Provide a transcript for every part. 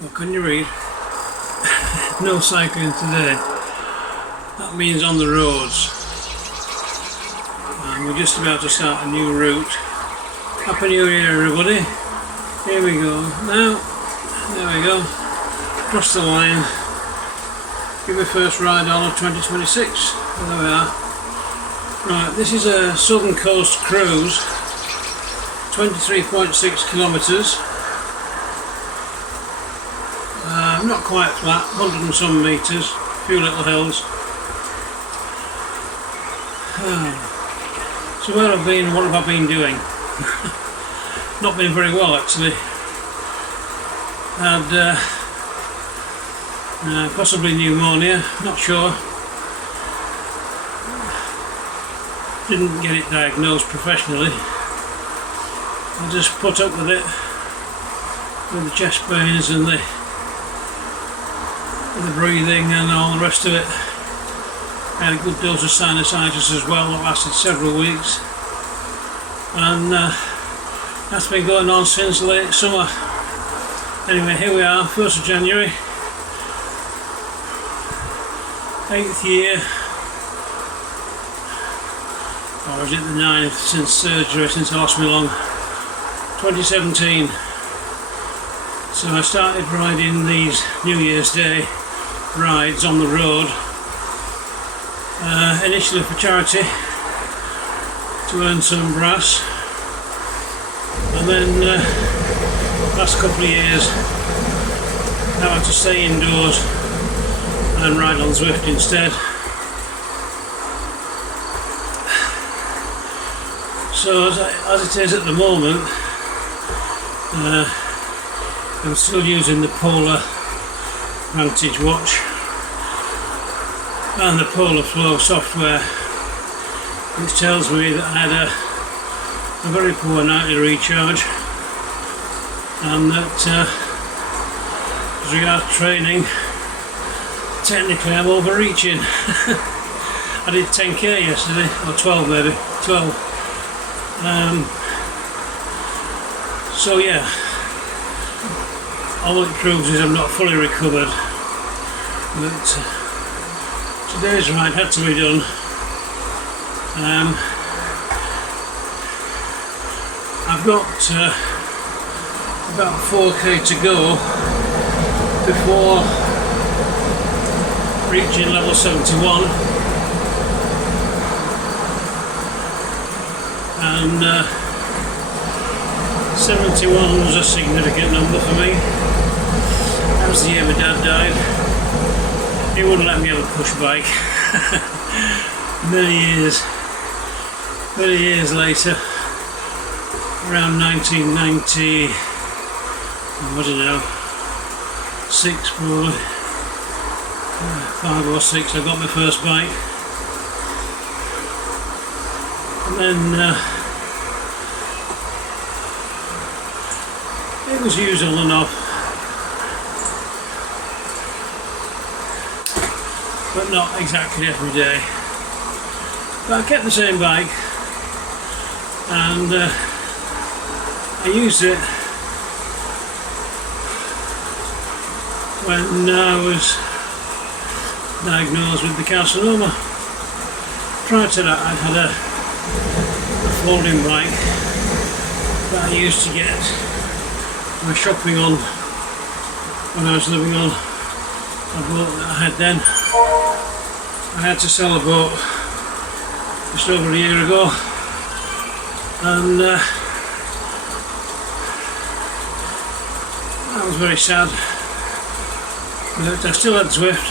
What can you read? No cycling today. That means on the roads. And we're just about to start a new route. Happy New Year, everybody. Here we go. Now, there we go. Cross the line. Give me first ride on of 2026. There we are. Right, this is a Southern Coast cruise. 23.6 kilometres. Not quite flat, 100 and some metres, a few little hills. So where I've been, what have I been doing? Not been very well actually. Had possibly pneumonia, not sure. Didn't get it diagnosed professionally. I just put up with it, with the chest pains and the breathing and all the rest of it. I had a good dose of sinusitis as well that lasted several weeks, and that's been going on since late summer. Anyway, here we are, 1st of January, 8th year, or is it the 9th since surgery, since I lost my lung, 2017. So I started riding these New Year's Day rides on the road, initially for charity, to earn some brass, and then last couple of years I had to stay indoors and ride on Zwift instead. So as it is at the moment, I'm still using the Polar Vantage watch and the Polar Flow software, which tells me that I had a very poor nightly recharge, and that as regards training, technically I'm overreaching. I did 10k yesterday, or 12 maybe, 12. So yeah, all it proves is I'm not fully recovered, but today's ride had to be done. I've got about 4k to go before reaching level 71, and 71 was a significant number for me. That was the year my dad died. He wouldn't let me have a push bike. many years later, around 1990, I don't know, 6 probably, 5 or 6, I got my first bike. And then it was used on and off, but not exactly every day. But I kept the same bike, and I used it when I was diagnosed with the carcinoma. Prior to that, I'd had a folding bike that I used to get my shopping on when I was living on a boat that I had then. I had to sell a boat just over a year ago, and that was very sad, but I still had Zwift,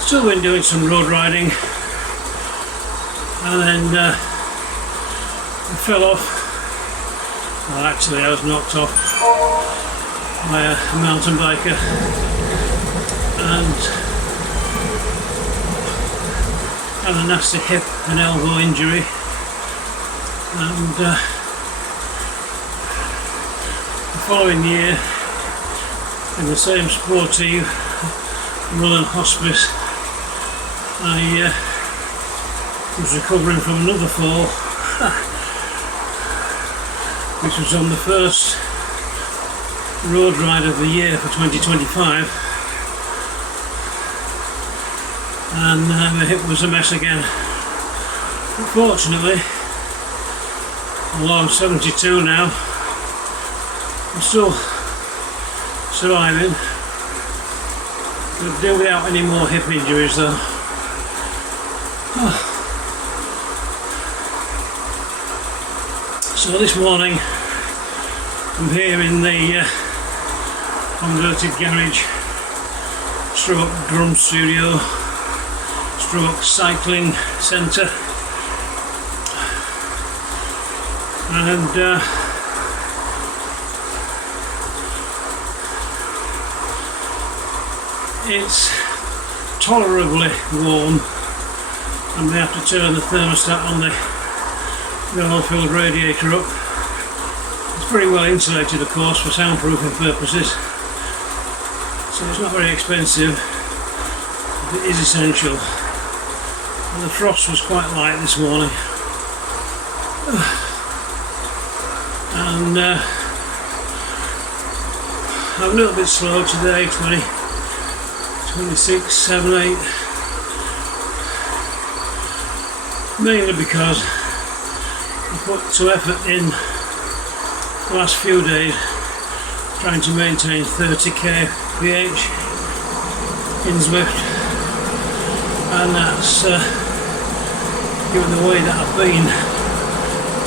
still been doing some road riding, and then I fell off. Well, actually I was knocked off by a mountain biker, and had a nasty hip and elbow injury, and the following year, in the same sport team, Run and Hospice, I was recovering from another fall, which was on the 1st road ride of the year for 2025, and my hip was a mess again. But fortunately, although I'm 72 now, I'm still surviving. Could do without any more hip injuries though. So this morning I'm here in the converted garage stroke drum studio stroke cycling centre, and it's tolerably warm, and we have to turn the thermostat on the oil-filled radiator up. It's pretty well insulated, of course, for soundproofing purposes, so it's not very expensive, but it is essential. And the frost was quite light this morning, and I'm a little bit slow today, 26, 7, 8, mainly because I put some effort in the last few days trying to maintain 30 kph in Zwift, and that's given the way that I've been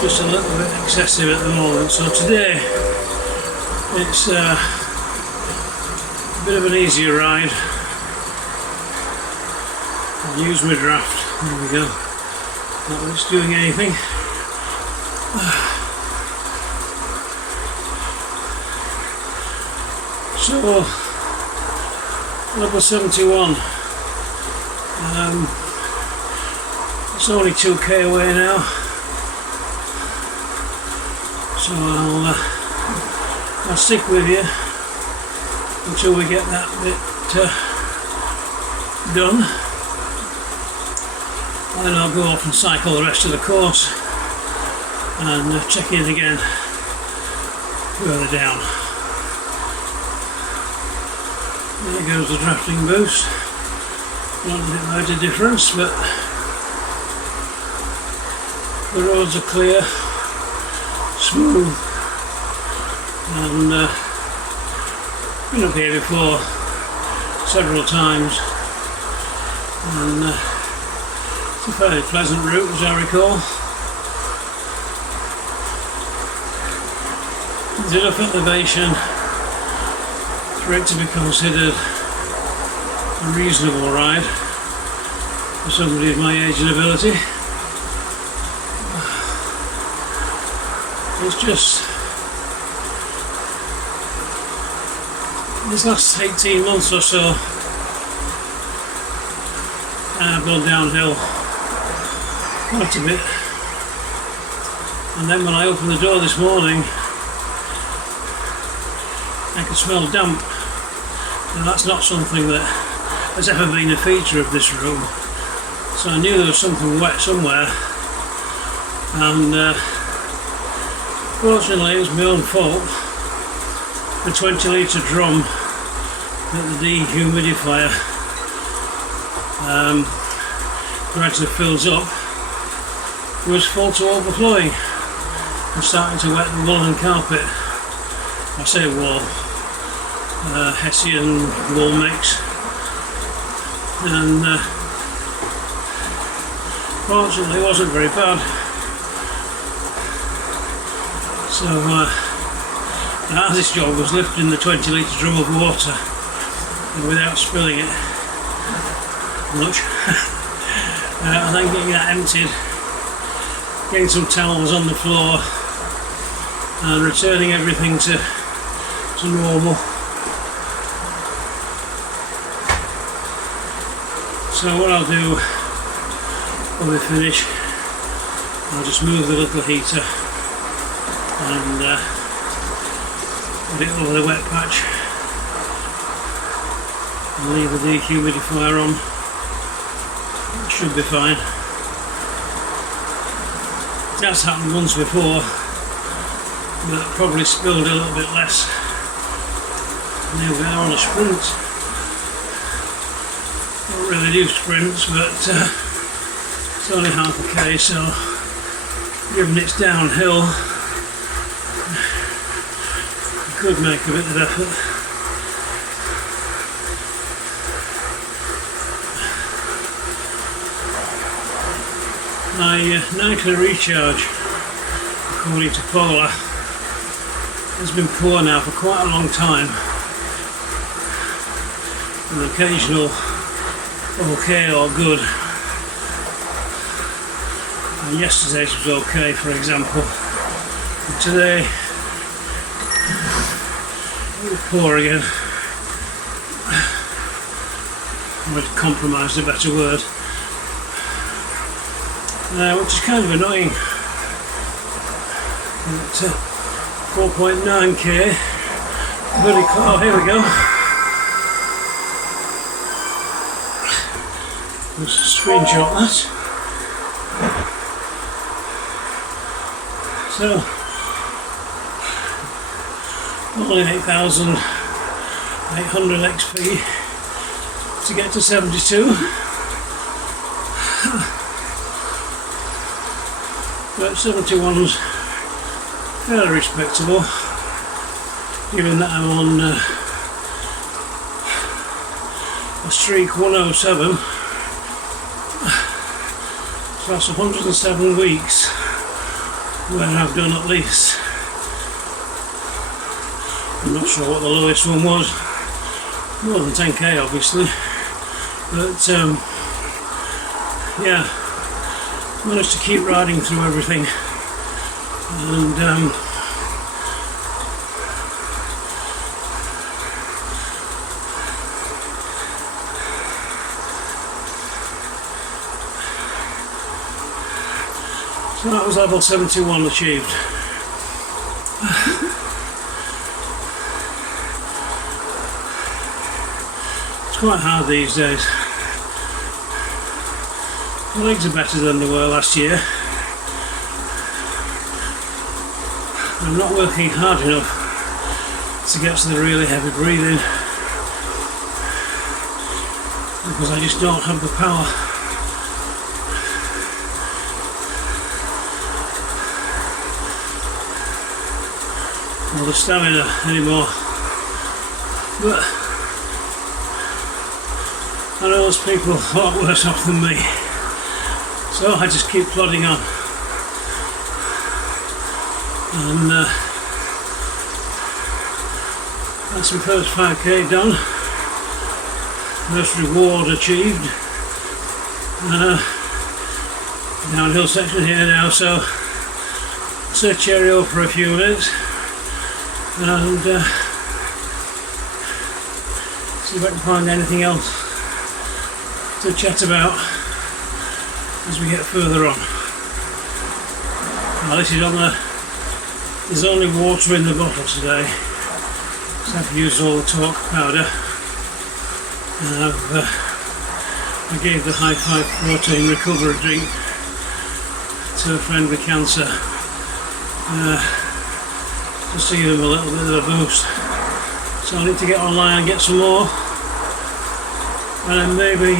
just a little bit excessive at the moment. So today it's a bit of an easier ride. I'll use my draft. There we go. Not that it's doing anything. So, level 71. It's only 2k away now. So I'll stick with you until we get that bit done. And then I'll go off and cycle the rest of the course and check in again further down. There goes the drafting boost. Not that it made a difference, but the roads are clear, smooth, and been up here before several times, and it's a fairly pleasant route as I recall. There's enough elevation for it to be considered a reasonable ride for somebody of my age and ability. It's just this last 18 months or so I've gone downhill quite a bit, and then when I opened the door this morning I could smell damp, and that's not something that has ever been a feature of this room, so I knew there was something wet somewhere, and fortunately it was my own fault. The 20 litre drum that the dehumidifier gradually fills up was full to overflowing and starting to wet the woolen carpet. I say wool, Hessian wool mix, and fortunately it wasn't very bad. So the hardest job was lifting the 20 litre drum of water without spilling it much, and then getting that emptied, getting some towels on the floor, and returning everything to normal. So what I'll do when we finish, I'll just move the little heater and put it over the wet patch and leave the dehumidifier on. It should be fine. That's happened once before, but probably spilled a little bit less And there we are on a sprint. Don't really do sprints, but it's only half a k, so given it's downhill, you could make a bit of effort. My nightly recharge, according to Paula, has been poor now for quite a long time. An occasional okay or good. And yesterday's was okay, for example. And today, it was poor again. I would compromise a better word. Which is kind of annoying. At 4.9k, bloody car, here we go. Let's screenshot that. So, only 8,800 XP to get to 72. But 71's fairly respectable, given that I'm on a streak 107. So that's 107 weeks where I've done at least. I'm not sure what the lowest one was, more than 10k obviously, but yeah, managed to keep riding through everything, and so that was level 71 achieved. It's quite hard these days. My legs are better than they were last year. I'm not working hard enough to get to the really heavy breathing because I just don't have the power. Or the stamina anymore. But I know there's people a lot worse off than me. So I just keep plodding on, and that's my first 5k done, first reward achieved. Downhill section here now, so say cheerio for a few minutes and see if I can find anything else to chat about as we get further on. Now this is on there's only water in the bottle today, so I've used all the talc powder, and I gave the high 5 protein recovery drink to a friend with cancer, just to give him a little bit of a boost. So I need to get online and get some more, and then maybe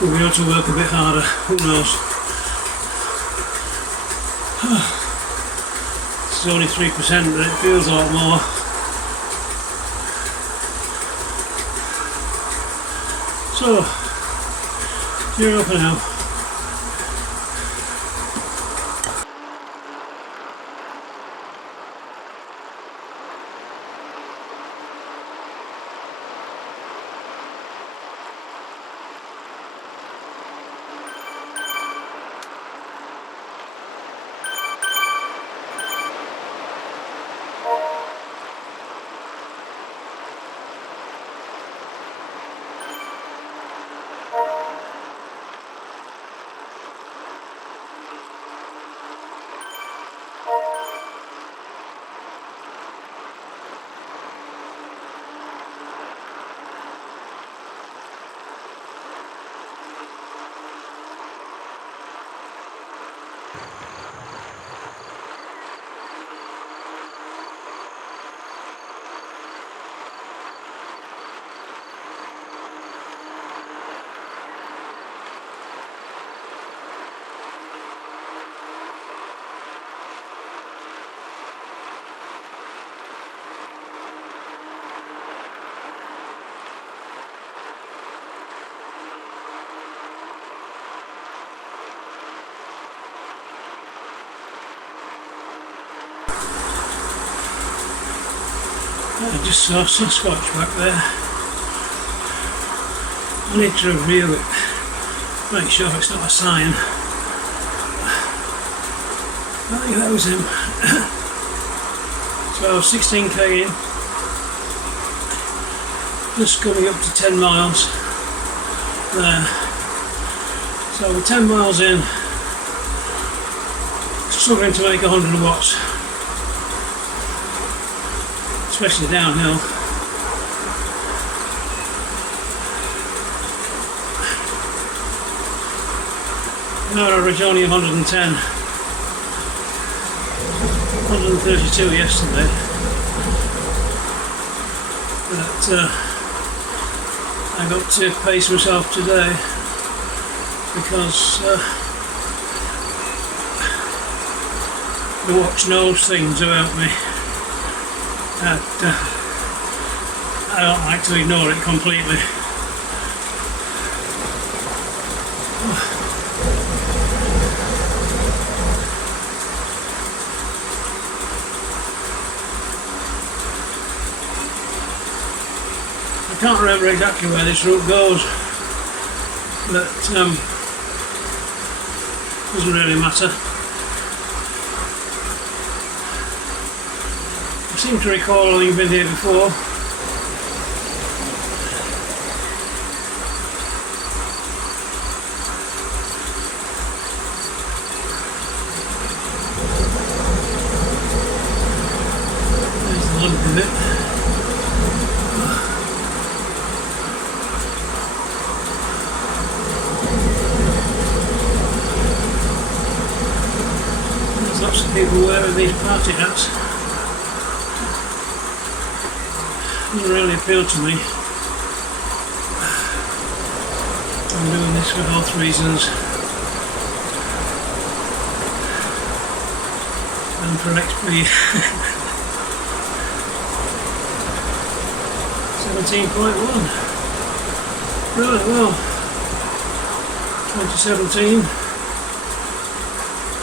we'll be able to work a bit harder, who knows. It's only 3%, but it feels a lot more. So, cheerio for now. I just saw Sasquatch back there. I need to review it, make sure it's not a sign. I think that was him. So 16k in, just coming up to 10 miles there. So we're 10 miles in, struggling to make 100 watts, especially downhill. No, average only 110, 132 yesterday, but I got to pace myself today because the watch knows things about me that I don't like to ignore it completely. I can't remember exactly where this route goes, but doesn't really matter. I seem to recall having been here before. There's the lump of it. Lots of people wearing these party hats. Doesn't really appeal to me. I'm doing this for health reasons and for XP. 17.1. Right, well, 2017.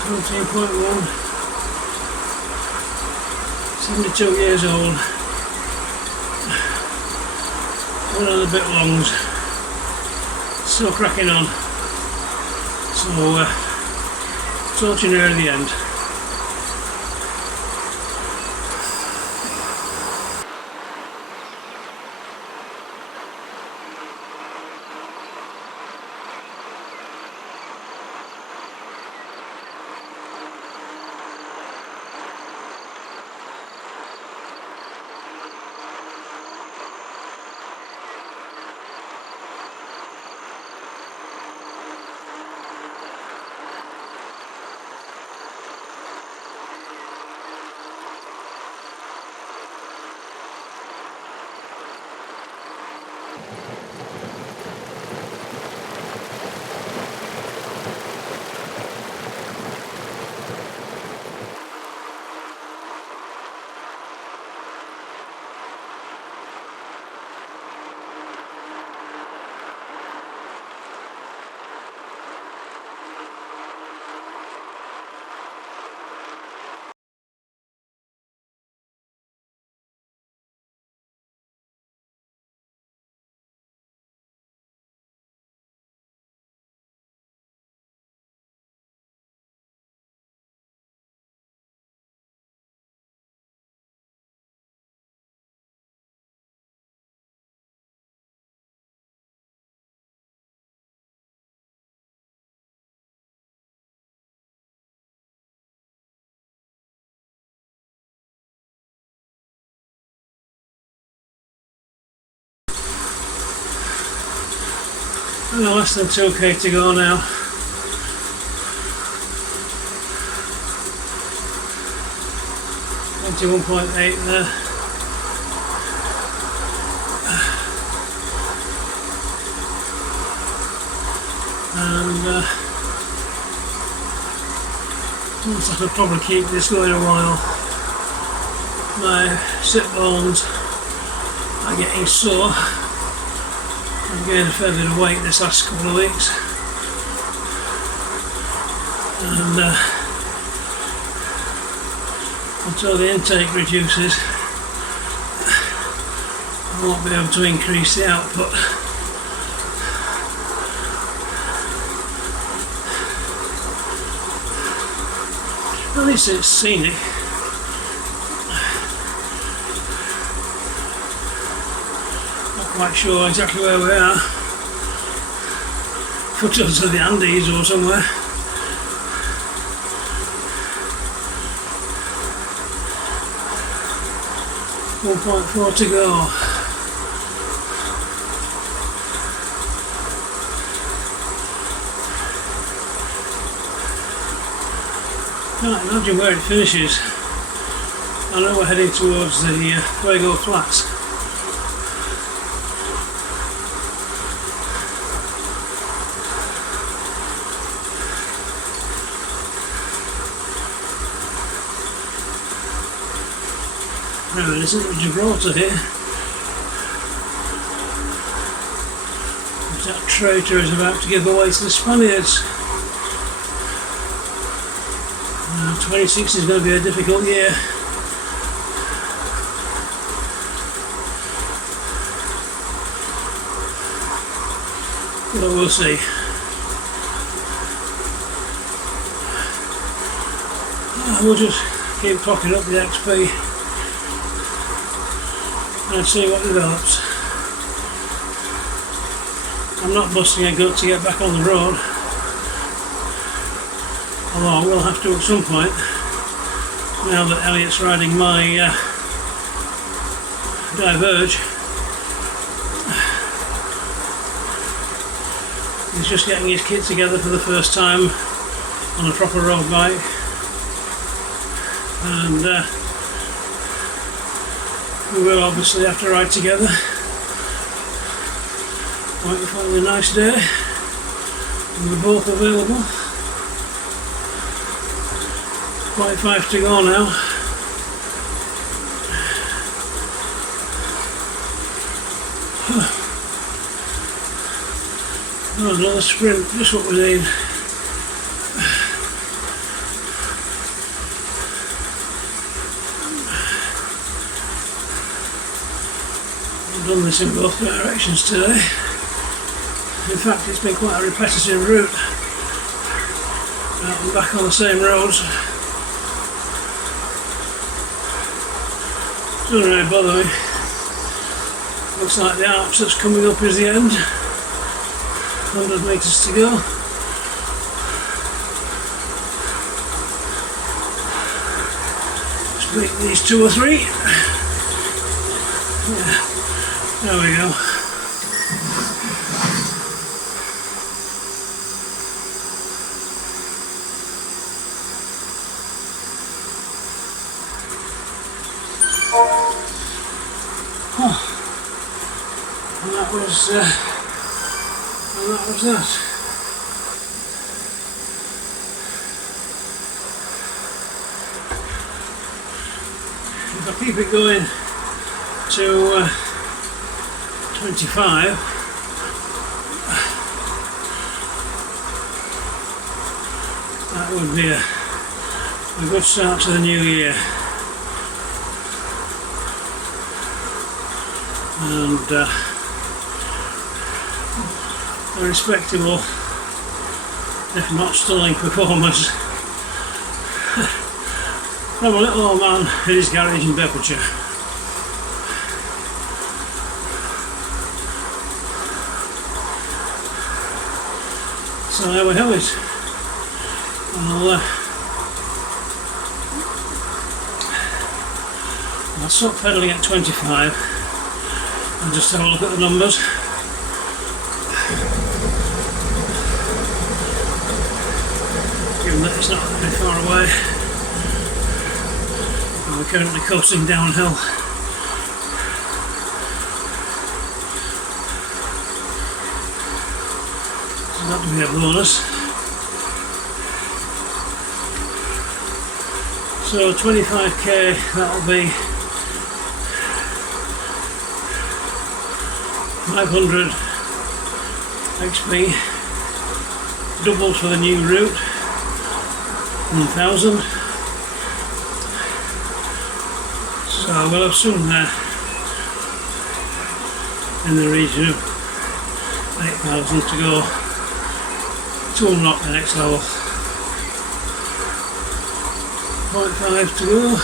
17.1, 72 years old, one of the bit longs, still cracking on, so talk to you near the end. Less than 2k to go now. .8 there. And looks like I'll probably keep this going a while. My sit bones are getting sore. I've gained a fair bit of weight this last couple of weeks, and until the intake reduces, I won't be able to increase the output. At least it's scenic. Not quite sure exactly where we are. Foothills of the Andes or somewhere. .4 to go. Can't imagine where it finishes. I know we're heading towards the Fuego Flats. No, it isn't Gibraltar here. That traitor is about to give away to the Spaniards. 26 is going to be a difficult year. But we'll see. We'll just keep clocking up the XP and see what develops. I'm not busting a gut to get back on the road, although I will have to at some point, now that Elliot's riding my Diverge. He's just getting his kit together for the first time on a proper road bike, and we will obviously have to ride together. Might be finally a nice day, and we're both available. 25 to go now. Oh, another sprint, just what we need. I've done this in both directions today. In fact, it's been quite a repetitive route. Out and back on the same roads. Doesn't really bother me. Looks like the Alps that's coming up is the end. 100 metres to go. Just beat these 2 or 3. Yeah. There we go. And that was that. If I keep it going to 25, that would be a good start to the new year. And a respectable, if not stunning, performance from a little old man in his garage in Bedfordshire. So there we have it. I'll stop pedalling at 25 and just have a look at the numbers. Given that it's not very far away, and we're currently coasting downhill. So that'll be a bonus. So 25k, that'll be 500 XP, doubles for the new route, 1000. So we'll have some in the region of 8,000 to go to unlock the next level. 0.5 to go.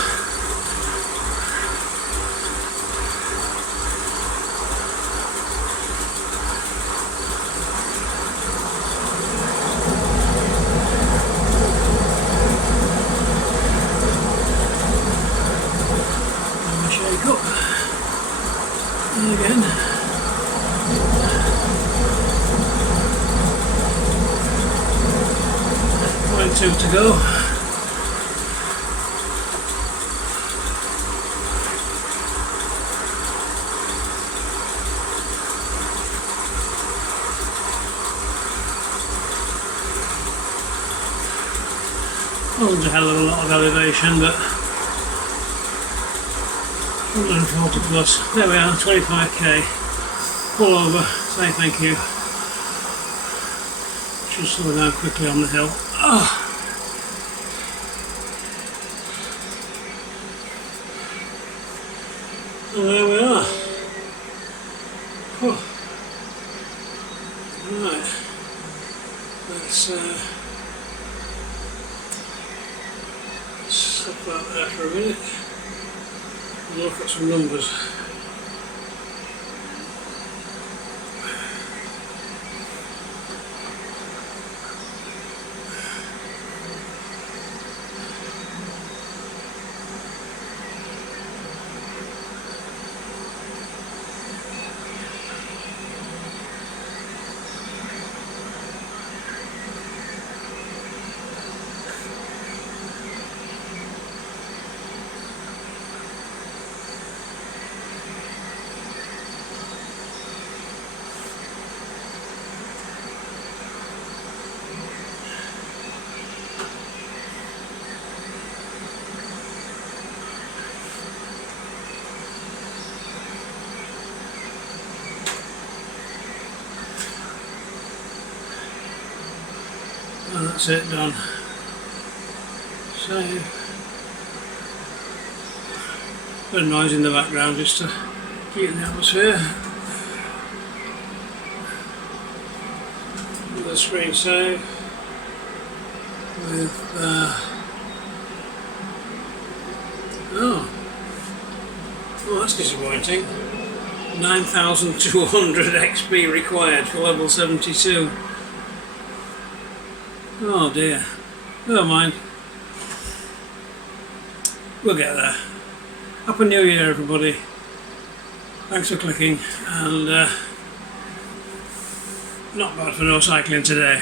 Shake up and again. 0.2 to go. Wasn't a hell of a lot of elevation, but 140 plus. There we are, 25k. Pull over, say thank you. Should slow down quickly on the hill. Oh. And there we are. Oh. Right. Let's stop that there for a minute. Look at some numbers. And that's it, done. Save. Bit of noise in the background just to keep in the atmosphere. The screen save with oh, that's disappointing. 9,200 XP required for level 72. Oh dear. Never mind. We'll get there. Happy New Year, everybody. Thanks for clicking, and not bad for no cycling today.